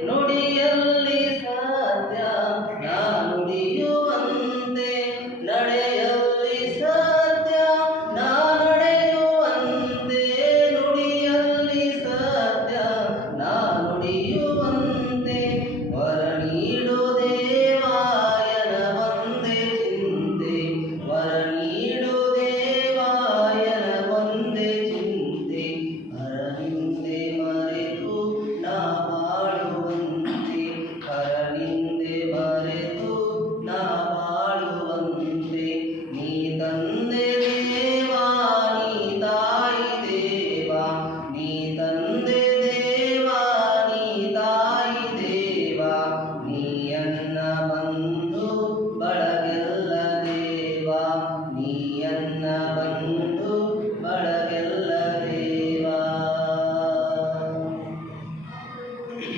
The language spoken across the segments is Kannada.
ನುಡಿಯಲ್ಲಿ ಸತ್ಯ ನಾ ನುಡಿಯುವಂತೆ ನಡೆಯಲ್ಲಿ ಸತ್ಯ ನಾ ನಡೆಯುವಂತೆ ನುಡಿಯಲ್ಲಿ ಸತ್ಯ ನಾ ನುಡಿಯುವಂತೆ ವರ ನೀಡು ದೇವಾಯನ ಒಂದೇ ಚಿಂತೆ ವರ ನೀಡು ದೇವಾಯನ ಒಂದೇ ಚಿಂತೆ ಹರನಿಂದೆ ಮರೆತು ನಾ ಬಾಳುವಂತೆ ಹರನಿಂದೆ ಮರೆತು ನಾ ಬಾಳುವಂತೆ ನೀ ತಂದೆ ದೇವಾ ನೀ ತಾಯಿ ದೇವಾ ನೀ ತಂದೆ ದೇವಾ ನೀ ತಾಯಿ ದೇವಾ ನೀ ಅನ್ನ ಬಂಧು ಬಳಗೆಲ್ಲ ದೇವಾ ನೀ ಅನ್ನ ಬಂಧು ಬಳಗೆಲ್ಲ ದೇವಾ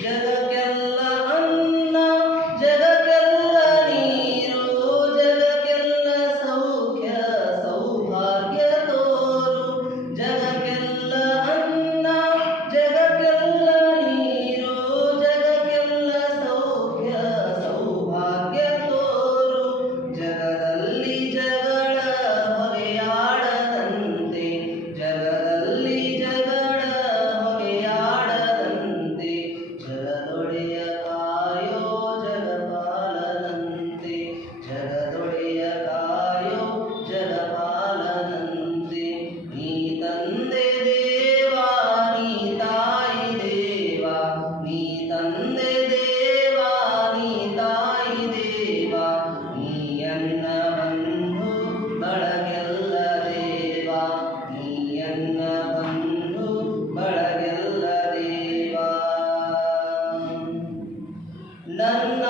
ಜಗಕ್ಕೆಲ್ಲ ಅನ್ನ ಜಗಕ್ಕೆಲ್ಲ ನೀರು ಜಗಕ್ಕೆಲ್ಲ ಸೌಖ್ಯ ಸೌಭಾಗ್ಯ ತೋರು ಜಗಕ್ಕೆಲ್ಲ ಅನ್ನ ಜಗಕ್ಕೆಲ್ಲ ನೀರು ಜಗಕ್ಕೆಲ್ಲ ಸೌಖ್ಯ ಸೌಭಾಗ್ಯ ತೋರು ಜಗದಲ್ಲಿ ಜಗಳ ಹೊಗೆಯಾಡದಂತೆ ಜಗದಲ್ಲಿ ಜಗಳ ಹೊಗೆಯಾಡದಂತೆ ಜಗದೊಡೆಯ ಕಾಯೋ ಜಗಪಾಲನಂತೆ ಜಗದೊಡೆಯ ಕಾಯೋ ಜಗಪಾಲನಂತೆ ನೀ ತಂದೆ ದೇವಾ ನೀ ತಾಯಿ ದೇವಾ ನೀ ತಂದೆ ದೇವಾ ನೀ ತಾಯಿ ದೇವಾ ನೀ ಅನ್ನ ಬಂಧು ಬಳಗೆಲ್ಲ ದೇವಾ ನೀ ಅನ್ನ ಬಂಧು ಬಳಗೆಲ್ಲ ದೇವಾ ನನ್ನ